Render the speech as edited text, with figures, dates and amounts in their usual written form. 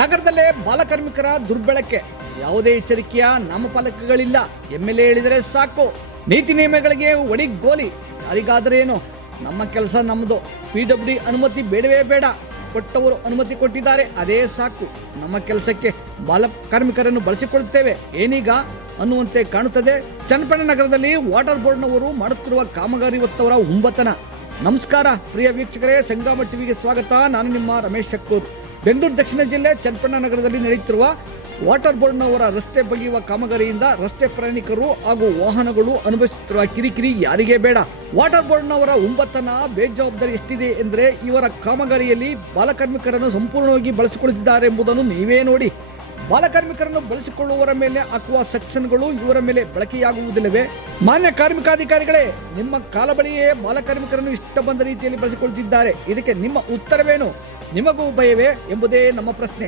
ನಗರದಲ್ಲೇ ಬಾಲಕಾರ್ಮಿಕರ ದುರ್ಬಳಕೆ, ಯಾವುದೇ ಎಚ್ಚರಿಕೆಯ ನಾಮಫಲಕಗಳಿಲ್ಲ. MLA ಹೇಳಿದರೆ ಸಾಕು, ನೀತಿ ನಿಯಮಗಳಿಗೆ ಒಡಿಗೋಲಿ. ಯಾರಿಗಾದರೆ ಏನು, ನಮ್ಮ ಕೆಲಸ ನಮ್ಮದು. PWD ಅನುಮತಿ ಬೇಡವೇ ಬೇಡ, ಕೊಟ್ಟವರು ಅನುಮತಿ ಕೊಟ್ಟಿದ್ದಾರೆ, ಅದೇ ಸಾಕು. ನಮ್ಮ ಕೆಲಸಕ್ಕೆ ಬಾಲಕಾರ್ಮಿಕರನ್ನು ಬಳಸಿಕೊಳ್ಳುತ್ತೇವೆ ಏನೀಗ ಅನ್ನುವಂತೆ ಕಾಣುತ್ತದೆ. ಚನ್ನಪಟ್ಟಣ ನಗರದಲ್ಲಿ ವಾಟರ್ ಬೋರ್ಡ್ನವರು ಮಾಡುತ್ತಿರುವ ಕಾಮಗಾರಿ ಹೊತ್ತವರ ಹುಂಬತನ. ನಮಸ್ಕಾರ ಪ್ರಿಯ ವೀಕ್ಷಕರೇ, ಸಂಗ್ರಾಮ ಟಿವಿಗೆ ಸ್ವಾಗತ. ನಾನು ನಿಮ್ಮ ರಮೇಶ್ ಶಕ್ಕೂರ್. ಬೆಂಗಳೂರು ದಕ್ಷಿಣ ಜಿಲ್ಲೆ ಚನ್ನಪಟ್ಟಣ ನಗರದಲ್ಲಿ ನಡೆಯುತ್ತಿರುವ ವಾಟರ್ ಬೋರ್ಡ್ನವರ ರಸ್ತೆ ಬಗೆಯುವ ಕಾಮಗಾರಿಯಿಂದ ರಸ್ತೆ ಪ್ರಯಾಣಿಕರು ಹಾಗೂ ವಾಹನಗಳು ಅನುಭವಿಸುತ್ತಿರುವ ಕಿರಿಕಿರಿ ಯಾರಿಗೇ ಬೇಡ. ವಾಟರ್ ಬೋರ್ಡ್ನವರ ಹುಂಬತನ, ಬೇಜವಾಬ್ದಾರಿ ಎಷ್ಟಿದೆ ಎಂದರೆ ಇವರ ಕಾಮಗಾರಿಯಲ್ಲಿ ಬಾಲಕಾರ್ಮಿಕರನ್ನು ಸಂಪೂರ್ಣವಾಗಿ ಬಳಸಿಕೊಳ್ಳುತ್ತಿದ್ದಾರೆ ಎಂಬುದನ್ನು ನೀವೇ ನೋಡಿ. ಬಾಲಕಾರ್ಮಿಕರನ್ನು ಬಳಸಿಕೊಳ್ಳುವವರ ಮೇಲೆ ಹಾಕುವ ಸೆಕ್ಷನ್ಗಳು ಇವರ ಮೇಲೆ ಬಳಕೆಯಾಗುವುದಿಲ್ಲವೇ? ಮಾನ್ಯ ಕಾರ್ಮಿಕಾಧಿಕಾರಿಗಳೇ, ನಿಮ್ಮ ಕಾಲಬಳಿಯೇ ಬಾಲಕಾರ್ಮಿಕರನ್ನು ಇಷ್ಟ ಬಂದ ರೀತಿಯಲ್ಲಿ ಬಳಸಿಕೊಳ್ಳುತ್ತಿದ್ದಾರೆ. ಇದಕ್ಕೆ ನಿಮ್ಮ ಉತ್ತರವೇನು? ನಿಮಗೂ ಭಯವೇ ಎಂಬುದೇ ನಮ್ಮ ಪ್ರಶ್ನೆ.